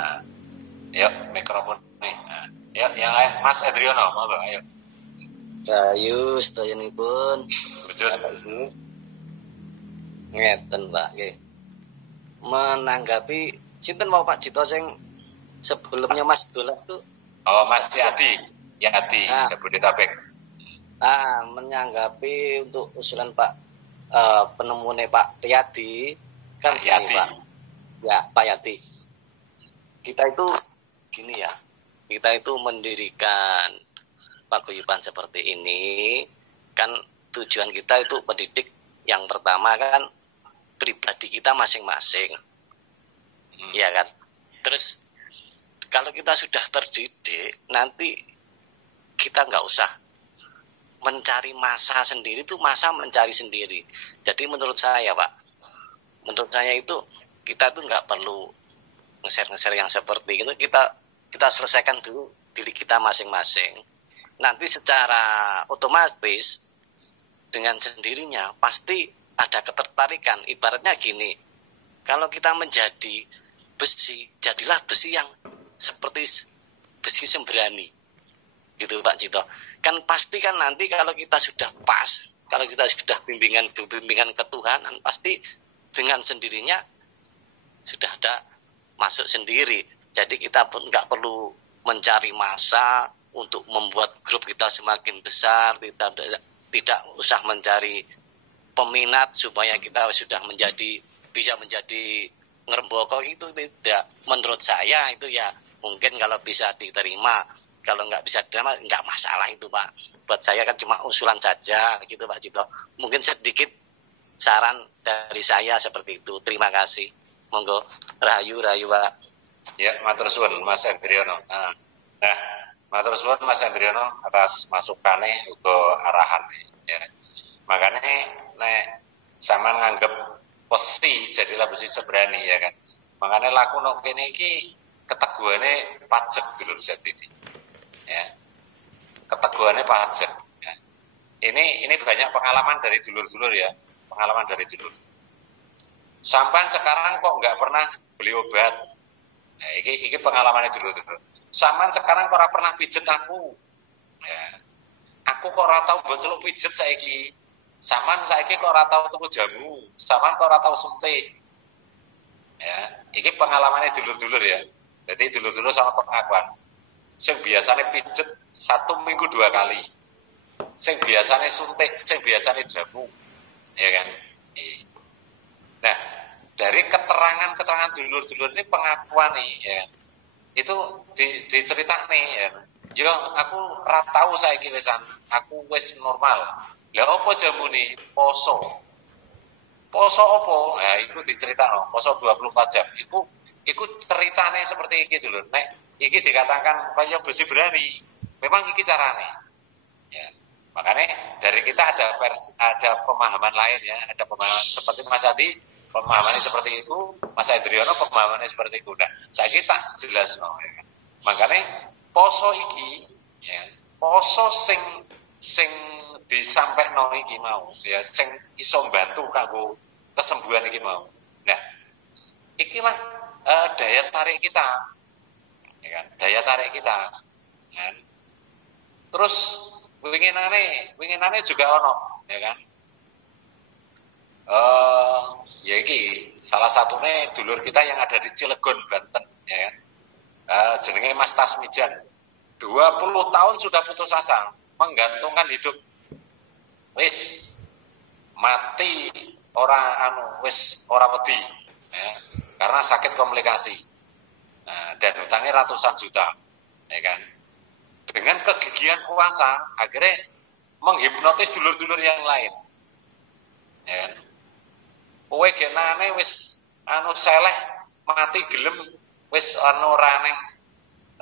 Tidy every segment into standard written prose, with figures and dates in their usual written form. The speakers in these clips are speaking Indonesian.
Nah, yuk mikrofon nih. Nah, yuk yang lain Mas Adriono, monggo ayo. Rayu sedayanipun. Wujud. Ngeten, Pak, nggih. Menanggapi sinten mau Pak Cito sing sebelumnya Mas Dolas tuh. Oh, Mas Yadi Jabodetabek. Menanggapi untuk usulan Pak penemune Pak Riyadi kan gini, Pak. Ya, Pak Yadi. Kita itu gini ya. Kita itu mendirikan paguyuban seperti ini kan tujuan kita itu pendidik yang pertama kan pribadi kita masing-masing. Ya kan? Terus kalau kita sudah terdidik, nanti kita nggak usah mencari masa sendiri, itu masa mencari sendiri. Jadi menurut saya, Pak, menurut saya itu kita tuh nggak perlu nge-share yang seperti itu. Kita selesaikan dulu diri kita masing-masing. Nanti secara otomatis dengan sendirinya pasti ada ketertarikan. Ibaratnya gini, kalau kita menjadi besi, jadilah besi yang seperti besi sembrani, gitu Pak Cito. Kan pasti kan nanti kalau kita sudah pas, kalau kita sudah bimbingan ketuhanan, pasti dengan sendirinya sudah ada masuk sendiri. Jadi kita pun nggak perlu mencari masa untuk membuat grup kita semakin besar, tidak usah mencari peminat supaya kita sudah bisa menjadi ngeremboko, itu tidak. Menurut saya itu ya mungkin kalau bisa diterima, kalau nggak bisa diterima nggak masalah itu Pak. Buat saya kan cuma usulan saja gitu Pak Cito. Mungkin sedikit saran dari saya seperti itu. Terima kasih. Monggo rahayu Pak. Ya, matur suwun Mas Adriono. Nah, matur suwun Mas Adriono atas masukannya uga arahane ya. Makanya nek sampean nganggep besi jadilah besi sebrani ya kan. Makanya laku nok kene iki keteguhane pajak dulur jatine. Ya. Keteguhannya pajak. Ya. Ini banyak pengalaman dari dulur-dulur ya, pengalaman dari dulur. Sampai sekarang kok nggak pernah beli obat. Nah, ini pengalamannya dulur-dulur. Sampai sekarang kok ora pernah pijet aku. Ya. Aku kok ora tau mbok pijet saiki. Sampean saiki kok ora tau tuku jamu. Sampean kok ora tau suntik. Ya, ini pengalamannya dulur-dulur ya. Jadi dulur-dulur sama pengakuan. Sing biasanya pijet 1 minggu 2 kali. Sing biasanya suntik, sing biasanya jamu. Ya kan? Nah, dari keterangan dulur-dulur ini pengakuan nih ya. Itu dicerita nih ya. Yo aku ora tau saiki wisan, aku wis normal. Lah opo jamu nih? Poso. Poso opo? Nah, itu diceritakno, poso 24 jam. Iku ceritane seperti iki dulur. Nek iki dikatakan kaya besi berani. Memang iki carane. Ya. Makanya dari kita ada pemahaman lain ya, ada pemahaman seperti Mas Adi, pemahamannya seperti itu, Mas Adriono pemahamannya seperti itu. Nah, saya kita jelas no, ya. Makanya poso iki ya, poso sing disampaikan iki mau ya, sing iso bantu kanggo kesembuhan iki mau. Nah, ikilah daya tarik kita. Ya kan? Daya tarik kita. Kan? Terus winginane juga ono, ya kan? Ya iki salah satunya dulur kita yang ada di Cilegon, Banten, ya kan? Jenenge Mas Tasmijan. 20 tahun sudah putus asa, menggantungkan hidup. Wis mati wis ora wedi, ya, karena sakit komplikasi. Nah, dan hutangnya ratusan juta, ya kan? Dengan kegigihan puasa, akhirnya menghipnotis dulur-dulur yang lain, ya kan? Kowe genane wis seleh mati gelem wis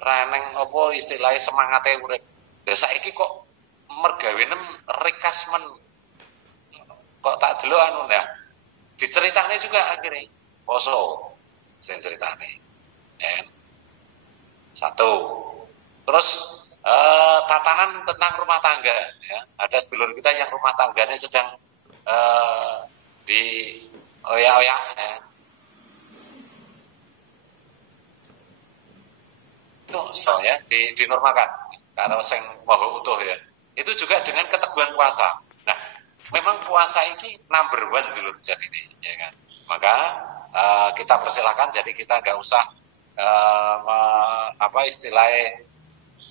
raneng apa istilahnya semangate urip. Lah saiki kok mergawenem rikas men kok tak delok nah diceritane juga akhirnya poso sing ceritane. Satu. Terus tatanan tentang rumah tangga ya. Ada sedulur kita yang rumah tangganya sedang di oyak-oyak ya. ya dinormalkan karena sing maha utuh ya. Itu juga dengan keteguhan puasa. Nah, memang puasa ini number one dulu jadi ini, ya kan. Maka kita persilahkan, jadi kita nggak usah istilahnya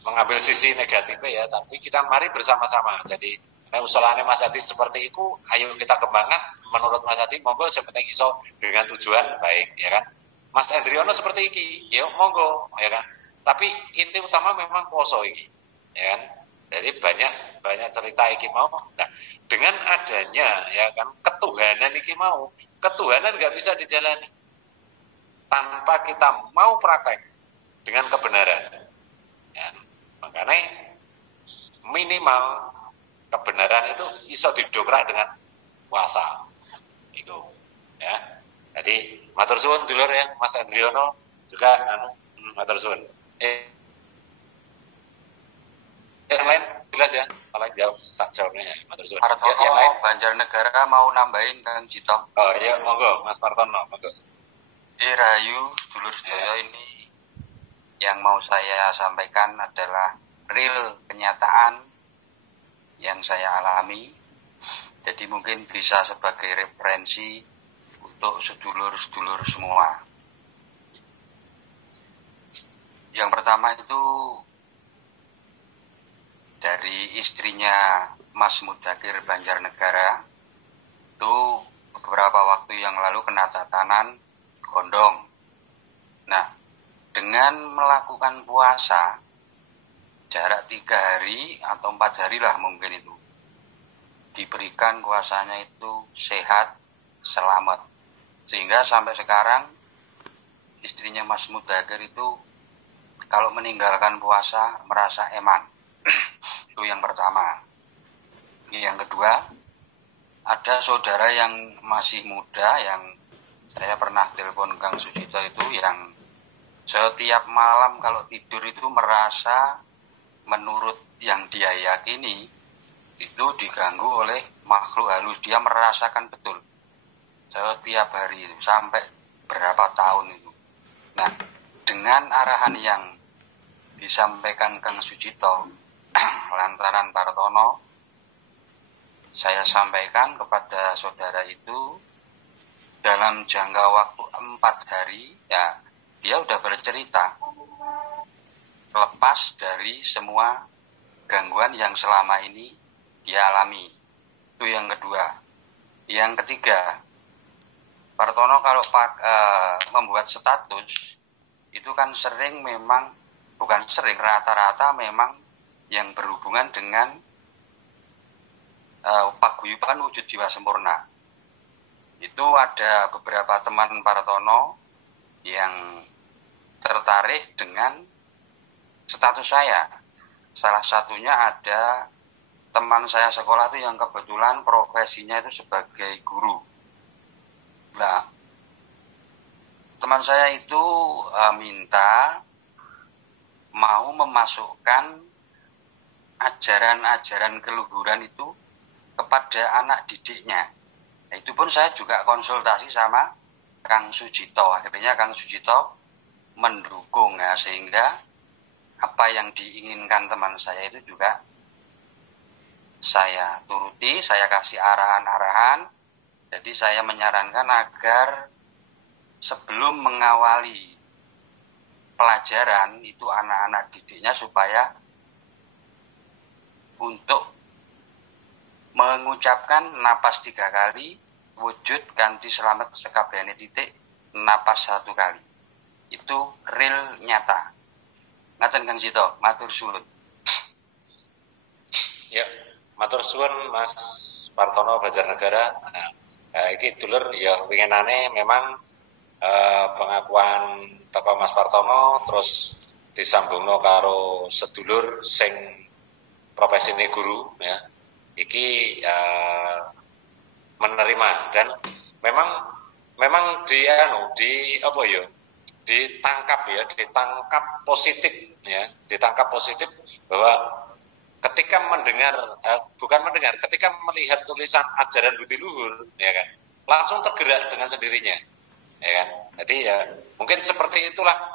mengambil sisi negatifnya ya, tapi kita mari bersama-sama. Jadi usulannya Mas Adi seperti itu, ayo kita kembangkan. Menurut Mas Adi, monggo sepenting iso dengan tujuan baik, ya kan. Mas Andriono seperti ini, ya monggo, ya kan. Tapi inti utama memang poso ini, ya kan. Jadi banyak cerita iki mau. Nah, dengan adanya ya kan ketuhanan iki mau, ketuhanan nggak bisa dijalani tanpa kita mau praktek dengan kebenaran. Ya, makanya minimal kebenaran itu bisa didongkrak dengan puasa. Itu ya. Jadi matur suwun dulur ya Mas Andriono juga matur suwun. Yang lain jelas ya, kalau jawab tak jawabnya matur suwun. Partono Yang lain Banjarnegara mau nambahin Kang Cito. Oh iya monggo Mas Partono monggo. Rahayu dulur sedaya, ini yang mau saya sampaikan adalah real kenyataan yang saya alami. Jadi mungkin bisa sebagai referensi untuk sedulur-sedulur semua. Yang pertama itu dari istrinya Mas Mudakir Banjarnegara, itu beberapa waktu yang lalu kena tatanan gondong. Nah, dengan melakukan puasa jarak 3 hari atau 4 hari lah mungkin itu, diberikan kuasanya itu sehat, selamat. Sehingga sampai sekarang istrinya Mas Mudakir itu kalau meninggalkan puasa merasa eman. Itu yang pertama. Yang kedua, ada saudara yang masih muda yang saya pernah telepon Kang Sujito itu, yang setiap malam kalau tidur itu merasa menurut yang dia yakini itu diganggu oleh makhluk halus. Dia merasakan betul setiap hari itu sampai berapa tahun itu. Nah, dengan arahan yang disampaikan Kang Sujito lantaran Partono, saya sampaikan kepada saudara itu dalam jangka waktu 4 hari ya dia udah bercerita lepas dari semua gangguan yang selama ini dia alami. Itu yang kedua. Yang ketiga, Partono kalau membuat status itu kan sering, memang bukan sering, rata-rata memang yang berhubungan dengan paguyuban wujud jiwa sempurna. Itu ada beberapa teman Partono yang tertarik dengan status saya. Salah satunya ada teman saya sekolah itu yang kebetulan profesinya itu sebagai guru. Nah, teman saya itu minta mau memasukkan ajaran-ajaran keluhuran itu kepada anak didiknya. Nah, itu pun saya juga konsultasi sama Kang Sujito. Akhirnya Kang Sujito mendukung ya, sehingga apa yang diinginkan teman saya itu juga saya turuti, saya kasih arahan-arahan. Jadi saya menyarankan agar sebelum mengawali pelajaran itu anak-anak didiknya supaya untuk mengucapkan napas 3 kali, wujud ganti selamat sekabehane titik, napas 1 kali. Itu real nyata. Ngaten Kang Cito, matur suwun. Ya, matur suwun Mas Partono Banjarnegara. Iki dulur ya winginane memang pengakuan teko Mas Partono terus disambungno karo sedulur sing profesine guru ya. Iki menerima dan memang ditangkap positif ya, ditangkap positif bahwa ketika ketika melihat tulisan ajaran budi luhur ya kan, langsung tergerak dengan sendirinya ya kan. Jadi ya mungkin seperti itulah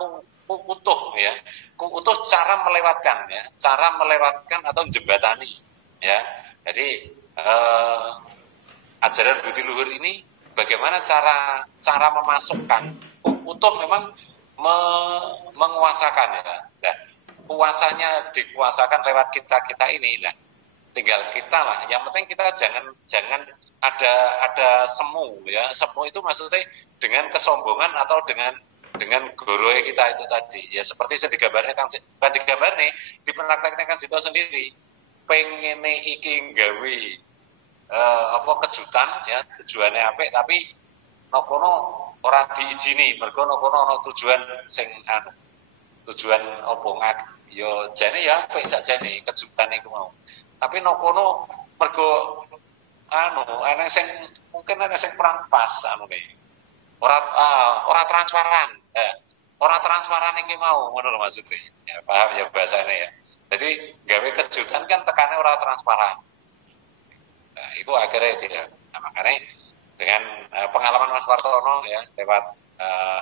utuh ya, utuh cara melewatkan atau jembatani ya. Jadi ajaran budi luhur ini bagaimana cara memasukkan utuh memang menguasakan ya. Nah, kuasanya dikuasakan lewat kita ini. Nah, tinggal kita lah. Yang penting kita jangan ada semu ya. Semu itu maksudnya dengan kesombongan atau dengan goroe kita itu tadi. Ya seperti saya digambarnya kan dipraktekkan kan Jito sendiri. Pengene iki gawe kejutan ya, tujuannya apik tapi nokono ora diijini, mergo nokono ana tujuan sing tujuan yo jane ya apik sakjane kejutan iku mau. Tapi nokono mergo ana sing mungkin ana sing kurang pas ora transparan. Ora transparan iki mau ngono lho maksudnya. Ya paham ya bahasane ya. Jadi gawe kejutan kan tekannya ora transparan. Nah, itu akhirnya tidak. Nah, makanya dengan pengalaman Mas Wartono ya lewat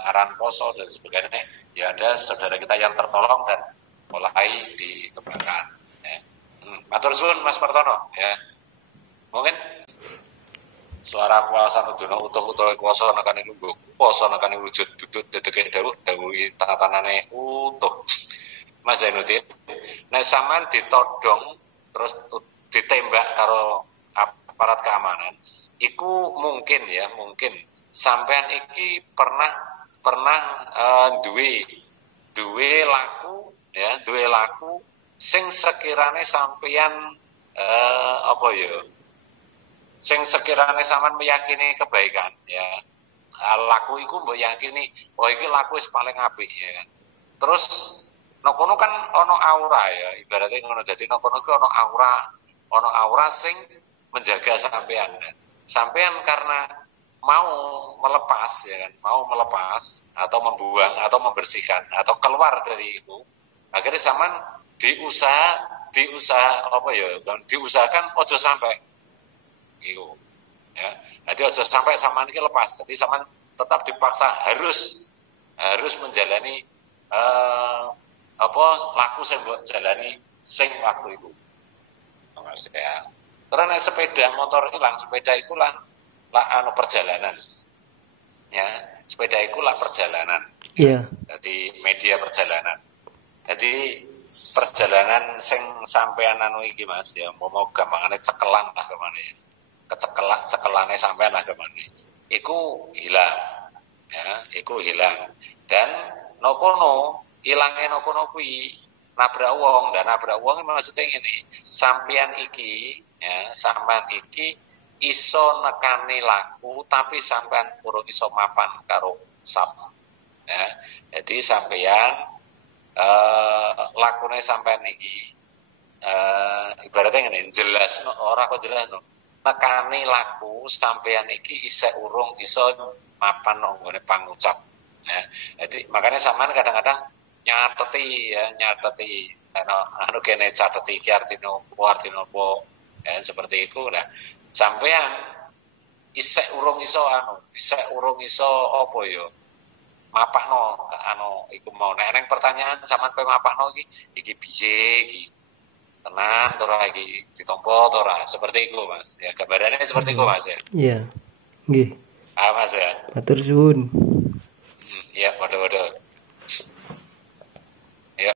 arahan poso dan sebagainya, ya ada saudara kita yang tertolong dan mulai dikembangkan. Ya. Matur suwun Mas Wartono ya. Mungkin suara kuasa nudono utuh-utuh kuasa nekane lungguh, kuasa nekane wujud dudut dedeke dawuh tatanane utuh. Mas Zainuddin, nek sampean ditodong terus ditembak karo aparat keamanan, iku mungkin sampean iki pernah duwe laku sing sekirane sampean sing sekirane sampean meyakini kebaikan ya. Laku iku mbok yakini, iki laku wis paling apik ya kan. Terus nokono kan ono aura ya, ibaratnya ngono. Jadi nokono ku ono aura sing menjaga sampean. Sampean karena mau melepas ya kan, mau melepas atau membuang atau membersihkan atau keluar dari itu. Akhirnya sampean diusahakan ojo sampai itu. Ya. Jadi ojo sampai sampean iki lepas. Jadi sampean tetap dipaksa harus menjalani laku sing mbok jalani sing waktu itu. Ya. Karena sepeda motor hilang, sepeda itu lah perjalanan. Ya, sepeda itu lah perjalanan. Iya. Jadi media perjalanan. Jadi perjalanan sing sampean iki Mas ya, mau gampangane cekelan lah kemana. Cekelane sampean lah kemana. Iku hilang. Ya, iku hilang. Dan nokono ilange nokono kuwi nabrak wong, dan nabrak wong maksudnya ngene, sampean iki iso nekani laku tapi sampean kurang iso mapan karo sap. Ya. Jadi sampean lakune sampean iki ibaratnya ngene, jelas ora kok jelas no. Nekani laku sampean iki isih urung iso mapan nggone pangucap. Ya. Jadi makanya sampean kadang-kadang nyateti kene cateti iki artine apa ya seperti itu. Nah sampean isih urung iso apa ya mapakno iku mau nek pertanyaan sampean kowe mapakno iki piye iki tenan to ora iki ditampa to ora seperti itu Mas ya, gambarannya seperti itu Mas ya. Iya nggih Mas ya, matur suwun. Ya waduh